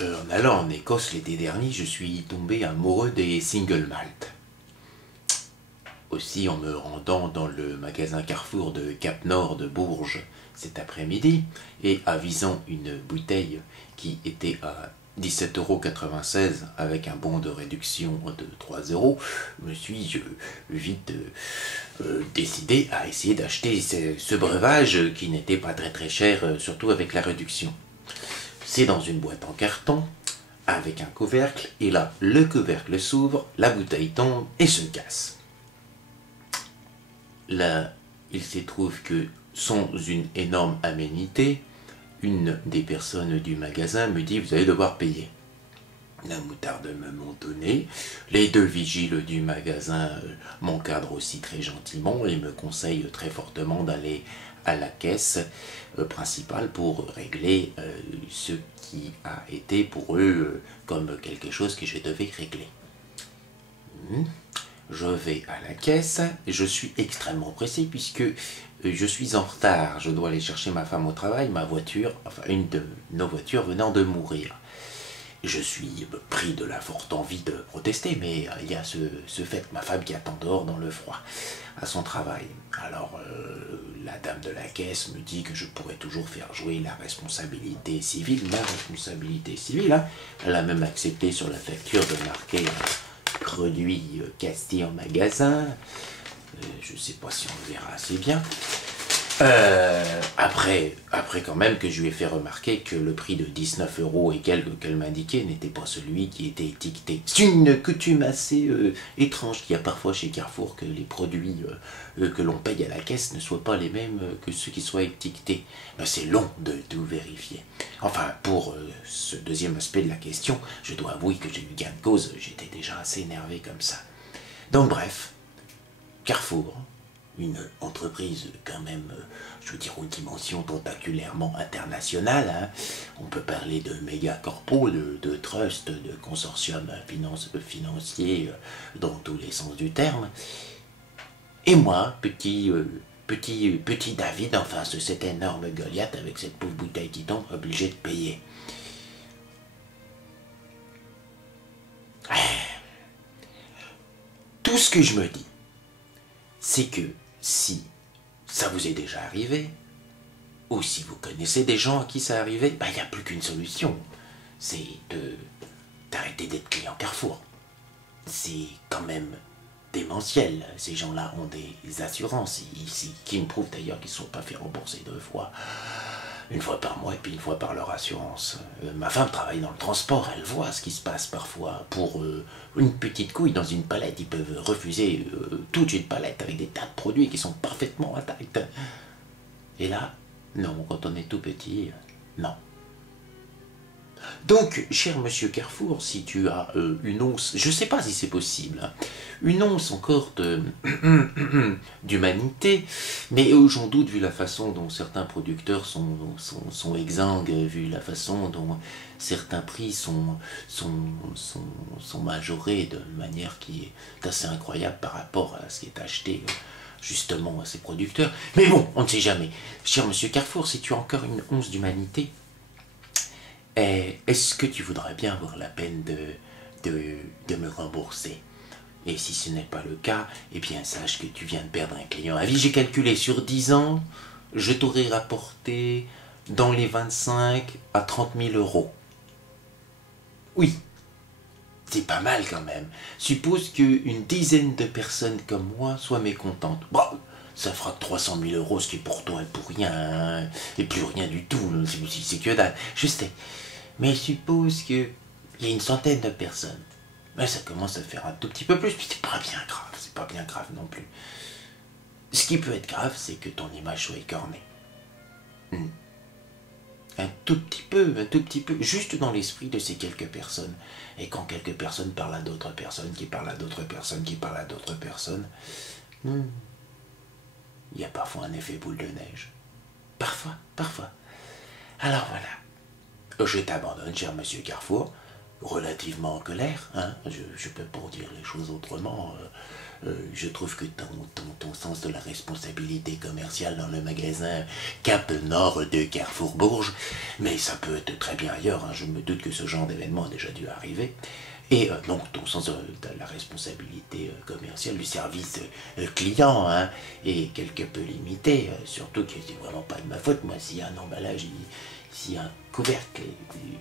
En allant en Écosse l'été dernier, je suis tombé amoureux des single malt. Aussi, en me rendant dans le magasin Carrefour de Cap-Nord de Bourges cet après-midi et avisant une bouteille qui était à 17,96 € avec un bon de réduction de 3 €, je me suis vite décidé à essayer d'acheter ce breuvage qui n'était pas très cher, surtout avec la réduction. C'est dans une boîte en carton avec un couvercle, et là, le couvercle s'ouvre, la bouteille tombe et se casse. Là, il se trouve que, sans une énorme aménité, une des personnes du magasin me dit « Vous allez devoir payer ». La moutarde me montonnait. Les deux vigiles du magasin m'encadrent aussi très gentiment et me conseillent très fortement d'aller à la caisse principale pour régler ce qui a été pour eux comme quelque chose que je devais régler. Je vais à la caisse, je suis extrêmement pressé puisque je suis en retard. Je dois aller chercher ma femme au travail, ma voiture, enfin une de nos voitures venant de mourir. Je suis pris de la forte envie de protester, mais il y a ce fait, ma femme qui attend dehors dans le froid, à son travail. Alors, la dame de la caisse me dit que je pourrais toujours faire jouer la responsabilité civile, ma responsabilité civile. Hein. Elle a même accepté sur la facture de marquer produit casté en magasin. Je ne sais pas si on le verra assez bien. Après quand même que je lui ai fait remarquer que le prix de 19 € et quelques qu'elle m'indiquait n'était pas celui qui était étiqueté. C'est une coutume assez étrange qu'il y a parfois chez Carrefour, que les produits que l'on paye à la caisse ne soient pas les mêmes que ceux qui soient étiquetés. Ben, c'est long de tout vérifier. Enfin, pour ce deuxième aspect de la question, je dois avouer que j'ai eu gain de cause, j'étais déjà assez énervé comme ça. Donc bref, Carrefour, une entreprise quand même, je veux dire, aux dimensions tentaculairement internationales. Hein. On peut parler de méga corpos, de trust, de consortium financier dans tous les sens du terme. Et moi, petit David en face de cette énorme Goliath avec cette pauvre bouteille qui tombe, obligé de payer. Tout ce que je me dis, c'est que si ça vous est déjà arrivé, ou si vous connaissez des gens à qui ça est arrivé, il n'y a plus qu'une solution. C'est d'arrêter d'être client Carrefour. C'est quand même démentiel. Ces gens-là ont des assurances ici, qui me prouvent d'ailleurs qu'ils ne sont pas fait rembourser 2 fois. Une fois par mois et puis une fois par leur assurance. Ma femme travaille dans le transport, elle voit ce qui se passe parfois. Pour une petite couille dans une palette, ils peuvent refuser toute une palette avec des tas de produits qui sont parfaitement intacts. Et là, non, quand on est tout petit, non. Donc, cher monsieur Carrefour, si tu as une once, je ne sais pas si c'est possible, hein, une once encore d'humanité, mais j'en doute vu la façon dont certains producteurs sont exsangues, vu la façon dont certains prix sont majorés de manière qui est assez incroyable par rapport à ce qui est acheté justement à ces producteurs. Mais bon, on ne sait jamais. Cher monsieur Carrefour, si tu as encore une once d'humanité, est-ce que tu voudrais bien avoir la peine de me rembourser? Et si ce n'est pas le cas, eh bien sache que tu viens de perdre un client à vie. J'ai calculé sur 10 ans, je t'aurais rapporté dans les 25 à 30 000 €. Oui, c'est pas mal quand même. Suppose qu'une dizaine de personnes comme moi soient mécontentes. Bon, ça fera 300 000 €, ce qui pour toi est pour rien, hein, et plus rien du tout, c'est que dalle, je sais. Mais suppose qu'il y a une centaine de personnes. Mais ça commence à faire un tout petit peu plus, puis c'est pas bien grave non plus. Ce qui peut être grave, c'est que ton image soit écornée. Un tout petit peu, juste dans l'esprit de ces quelques personnes. Et quand quelques personnes parlent à d'autres personnes, qui parlent à d'autres personnes, qui parlent à d'autres personnes, il y a parfois un effet boule de neige. Parfois. Alors voilà. Je t'abandonne, cher monsieur Carrefour, relativement en colère, hein, je peux pas dire les choses autrement. Je trouve que ton sens de la responsabilité commerciale dans le magasin Cap Nord de Carrefour Bourges, mais ça peut être très bien ailleurs, hein, je me doute que ce genre d'événement a déjà dû arriver. Et donc ton sens de la responsabilité commerciale, du service client, hein, est quelque peu limité, surtout que c'est vraiment pas de ma faute. Moi, s'il y a un emballage, s'il y a un couvercle, il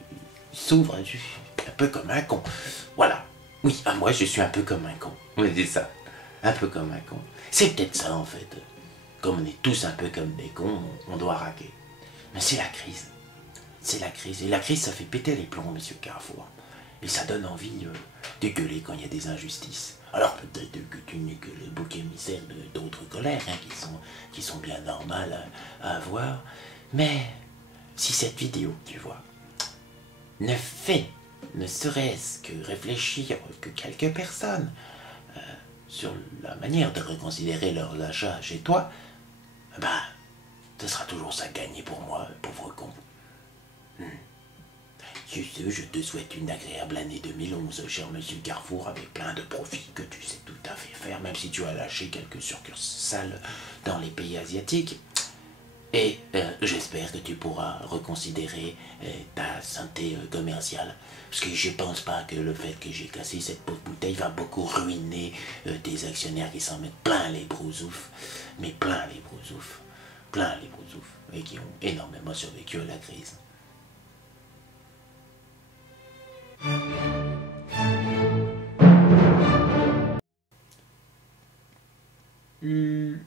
s'ouvre, je suis un peu comme un con. Voilà. Oui, moi je suis un peu comme un con. Oui, c'est ça. Un peu comme un con. C'est peut-être ça en fait. Comme on est tous un peu comme des cons, on doit raquer. Mais c'est la crise. C'est la crise. Et la crise, ça fait péter les plombs, monsieur Carrefour. Et ça donne envie de gueuler quand il y a des injustices. Alors peut-être que tu n'es que le bouc émissaire d'autres colères, hein, qui sont bien normales à avoir. Mais si cette vidéo, tu vois, ne serait-ce que réfléchir que quelques personnes sur la manière de reconsidérer leurs achats chez toi, ben, ce sera toujours ça gagné pour moi, pauvre con. Sur ce, je te souhaite une agréable année 2011, cher monsieur Carrefour, avec plein de profits que tu sais tout à fait faire, même si tu as lâché quelques succursales dans les pays asiatiques. Et j'espère que tu pourras reconsidérer ta santé commerciale. Parce que je pense pas que le fait que j'ai cassé cette pauvre bouteille va beaucoup ruiner tes actionnaires qui s'en mettent plein les brousoufs. Mais plein les brousoufs. Plein les brousoufs. Et qui ont énormément survécu à la crise.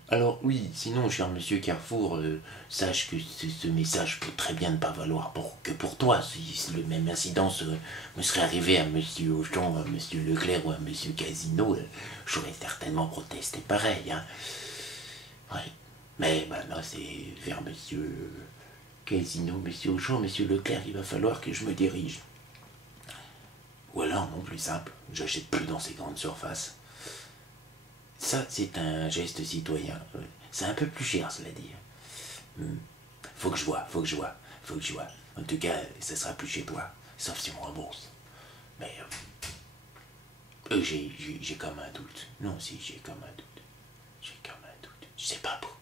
Alors oui, sinon, cher monsieur Carrefour, sache que ce message peut très bien ne pas valoir que pour toi. Si le même incident me serait arrivé à monsieur Auchan, à monsieur Leclerc ou à monsieur Casino, j'aurais certainement protesté pareil. Hein. Ouais. Mais maintenant, c'est vers monsieur Casino, monsieur Auchan, monsieur Leclerc, il va falloir que je me dirige. Ou alors, non, plus simple, j'achète plus dans ces grandes surfaces. Ça, c'est un geste citoyen. C'est un peu plus cher, cela dit. Faut que je vois. En tout cas, ça sera plus chez toi, sauf si on rembourse. Mais j'ai comme un doute. Non, si, j'ai comme un doute. Je sais pas pourquoi.